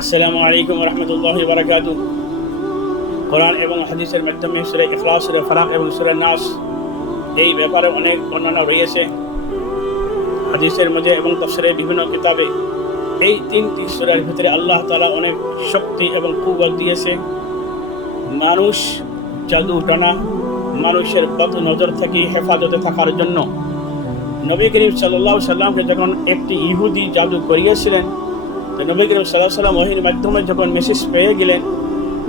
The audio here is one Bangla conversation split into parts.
আসসালামু আলাইকুম রহমতুল্লাহি ওয়া বারাকাতুহু। কোরআন এবং হাদিসের মাধ্যমে সূরা ইখলাস, সূরা ফালাক এবং সূরা নাস এই ব্যাপারে অনেক বর্ণনা রয়েছে হাদিসের মধ্যে এবং তাফসীরের বিভিন্ন কিতাবে। এই তিনটি সূরার ভিতরে আল্লাহ তাআলা অনেক শক্তি এবং কুওয়াত দিয়েছে মানুষ জাদু টানা, মানুষের বদ নজর থেকে হেফাজতে থাকার জন্য। নবী করিম সাল্লাল্লাহু আলাইহি সাল্লামকে যখন একটি ইহুদি জাদু করিয়েছিলেন, তো নবী করিম সাল্লাল্লাহু আলাইহি সাল্লাম ওহীর মাধ্যমে যখন মেসেজ পেয়ে গেলেন,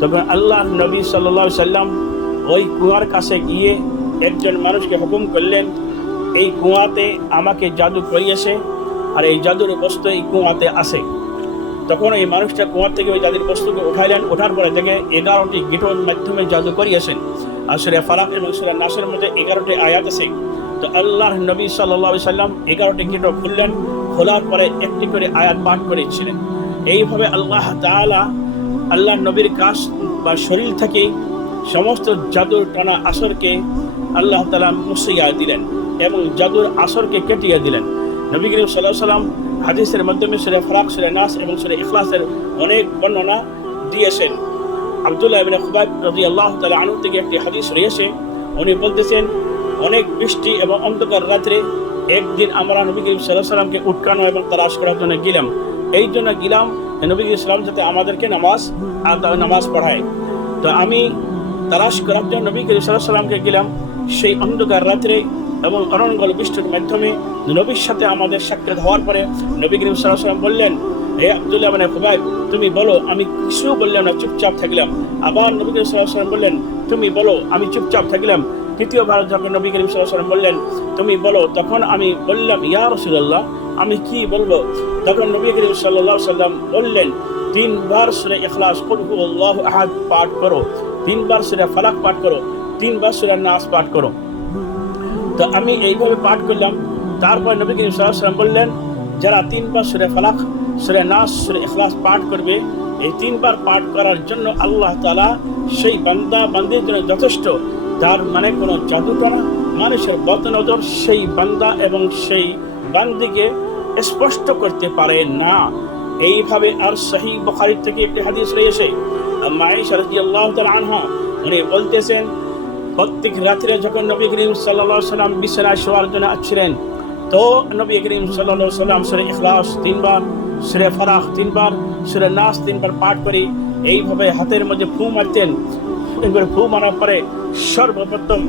তখন আল্লাহ নবী সাল্লাল্লাহু আলাইহি সাল্লাম ওই কুয়ার কাছে গিয়ে একজন মানুষকে হুকুম করলেন, এই কুয়াতে আমাকে জাদু করিয়েছে আর এই জাদুর বস্তু এই কুয়াতে আসে। তখন এই মানুষটা কুয়া থেকে ওই জাদুর বস্তুকে উঠাইলেন, ওঠার পরে থেকে 11টি গিটোর মাধ্যমে জাদু করিয়েছেন। আর সূরা ফালাক এবং সূরা নাসের মধ্যে 11টি আয়াত আছে। তো আল্লাহ নবী সাল্লাল্লাহু আলাইহি সাল্লাম 11টি গিটো খুললেন, খোলার পরে একটি করে আয়াত পাঠ করেছিলেন। এইভাবে আল্লাহ তাআলা আল্লাহ নবীর কাছ বা শরীর থেকে সমস্ত জাদুর টানা আসরকে আল্লাহ তাআলা মুছিয়া দিলেন এবং জাদুর আসরকে কেটিয়ে দিলেন। নবী করিম সাল্লাল্লাহু আলাইহি সাল্লাম হাদিসের মাধ্যমে সূরা ফালাক, সূরা নাস এবং সূরা ইখলাসের অনেক বর্ণনা দিয়েছেন। আব্দুল্লাহ ইবনে খুবাইব রাদিয়াল্লাহু তাআলা আনহু থেকে একটি হাদিস রয়েছে, উনি বলতেছেন, অনেক বৃষ্টি এবং অন্ধকার রাত্রে একদিন আমরা নবী করিম সাল্লাল্লাহু আলাইহি সাল্লামকে উটকানো এবং তালাশ করার জন্য গেলাম। এই জন্য গেলাম নবী করিম সাল্লাল্লাহু আলাইহি সাল্লাম যাতে আমাদেরকে নামাজ পড়ায়। তো আমি তালাশ করার জন্য নবী করিম সাল্লাল্লাহু আলাইহি সাল্লামকে গেলাম সেই অন্ধকার রাত্রে এবং অনর্গল বৃষ্টির মাধ্যমে। নবীর সাথে আমাদের সাক্ষাৎ হওয়ার পরে নবী করিম সাল্লাল্লাহু আলাইহি সাল্লাম বললেন, হে আব্দুল্লাহ ইবনে খুবাইব, তুমি বলো। আমি কিছু বললাম না, চুপচাপ থাকলাম। আবার নবী করিম সাল্লাল্লাহু আলাইহি সাল্লাম বললেন, তুমি বলো। আমি চুপচাপ থাকলাম। তৃতীয়বার যখন নবী করিম সাল্লাল্লাহু আলাইহি সাল্লাম বললেন, তুমি বলো, তখন আমি বললাম, ইয়া রাসূলুল্লাহ, আমি কি বলবো? তখন নবী করিম সাল্লাল্লাহু আলাইহি সাল্লাম বললেন, 3 বার সূরা ইখলাস কুল হুয়াল্লাহু আহাদ পাঠ করো, 3 বার সূরা ফালাক পাঠ করো, 3 বার সূরা নাস পাঠ করো। তো আমি এইভাবে পাঠ করলাম। তারপর নবী করিম সাল্লাল্লাহু আলাইহি সাল্লাম বললেন, যারা 3 বার সূরা ফালাক, সূরা নাস, সূরা ইখলাস পাঠ করবে, এই 3 বার পাঠ করার জন্য আল্লাহ তাআলা সেই বান্দা বান্দির জন্য যথেষ্ট। তার মানে কোনো জাদুটনা, মানুষের বদনজর সেই বান্দা এবং সেই বান্দিকে স্পষ্ট করতে পারে না। এইভাবে আর সহিহ বুখারী থেকে একটি হাদিস রয়েছে, আয়েশা রাদিয়াল্লাহু তাআলা আনহা উনি বলতেছেন, প্রত্যেক রাত্রে যখন নবী করিম সাল্লাল্লাহু আলাইহি সাল্লাম বিছানায় শোয়ার জন্য আসছিলেন, তো নবী করিম সাল্লাল্লাহু আলাইহি সাল্লাম সূরা ইখলাস 3 বার, সূরা ফালাক 3 বার, সূরা নাস 3 বার পাঠ করে এইভাবে হাতের মধ্যে ফু মারতেন। একবার ফু মারার পরে সর্বপ্রথম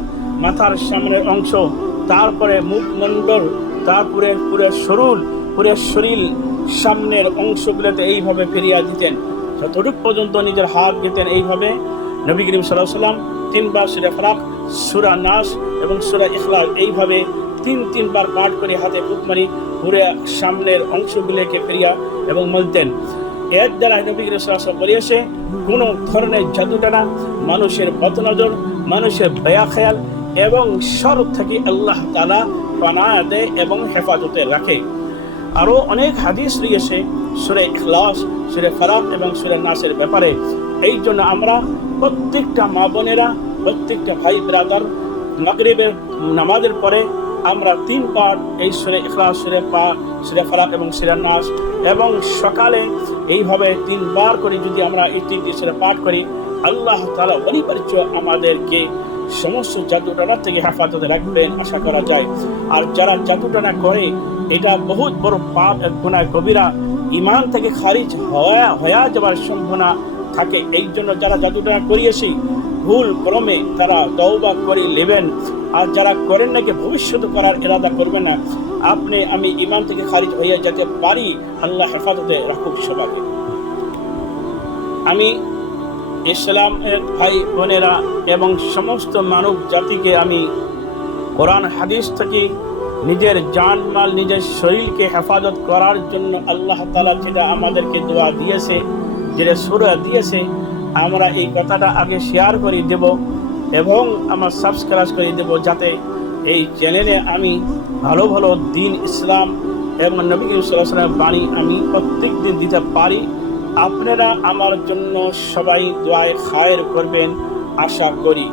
মাথার সামনের অংশ, তারপরে মুখমণ্ডল, তারপরে পুরো শরীর সামনের অংশগুলোতে এইভাবে ফিরিয়ে দিতেন। যতটুকু পর্যন্ত নিজের হাত দিতেন, এইভাবে নবী করিম সাল্লাল্লাহু আলাইহি সাল্লাম 3 বার সূরা ফালাক, সূরা নাস এবং সূরা ইখলাস এইভাবে 3 বার পাঠ করে হাতে ফুক মারি পুরো সামনের অংশগুলোকে ফিরিয়া এবং মলতেন। এর দ্বারা নবী করিম সাল্লাল্লাহু আলাইহি ওয়াসাল্লাম বলেছে, কোনো ধরনের জাদুটানা, মানুষের বদনজর, মানুষের বেয়াখেয়াল এবং শর থেকে আল্লাহ তাআলা পানাহ দেয় এবং হেফাজতে রাখে। আরও অনেক হাদিস রয়েছে সূরা ইখলাস, সূরা ফালাক এবং সূরা নাসের ব্যাপারে। এই জন্য আমরা প্রত্যেকটা মা বোনেরা, প্রত্যেকটা ভাই ব্রাদার মাগরিবের নামাজের পরে আমরা 3 বার এই সূরা ইখলাস, সূরা ফালাক এবং সূরা নাস, এবং সকালে এইভাবে 3 বার করে যদি আমরা এই 3টি সূরা পাঠ করি, আল্লাহ তাআলা অনিবার্য আমাদেরকে সমস্ত জাদুটানা থেকে হেফাজতে রাখবেন আশা করা যায়। আর যারা জাদুটানা করে, এটা বহুত বড় পাপ, এক গুনাহ কবিরা, ঈমান থেকে খারিজ হয়ে যাওয়ার সম্ভাবনা থাকে। এই জন্য যারা জাদুটানা করিয়েছে ভুল ক্রমে তারা তওবা করে নেবেন। আর যারা করেন নাকি ভবিষ্যৎ করার ইরাদা করবেন না, আপনি আমি ঈমান থেকে খারিজ হয়ে যেতে পারি। আল্লাহ হেফাজতে রাখুক সবাইকে। আমি ইসলামের ভাই বোনেরা এবং সমস্ত মানব জাতিকে আমি কোরআন হাদিস থেকে নিজের জান মাল, নিজের শরীরকে হেফাজত করার জন্য আল্লাহ তাআলা যেটা আমাদেরকে দোয়া দিয়েছে, যেটা সূরা দিয়েছে, আমরা এই কথাটা আগে শেয়ার করে দেব এবং আমার সাবস্ক্রাইব করে দেব, যাতে এই চ্যানেলে আমি ভালো ভালো দিন, ইসলাম এবং নবী করিম সাল্লাল্লাহু আলাইহি ওয়াসাল্লামের বাণী আমি প্রত্যেক দিন দিতে পারি। আপনারা আমার জন্য সবাই দোয়ায়ে খায়ের করবেন আশা করি।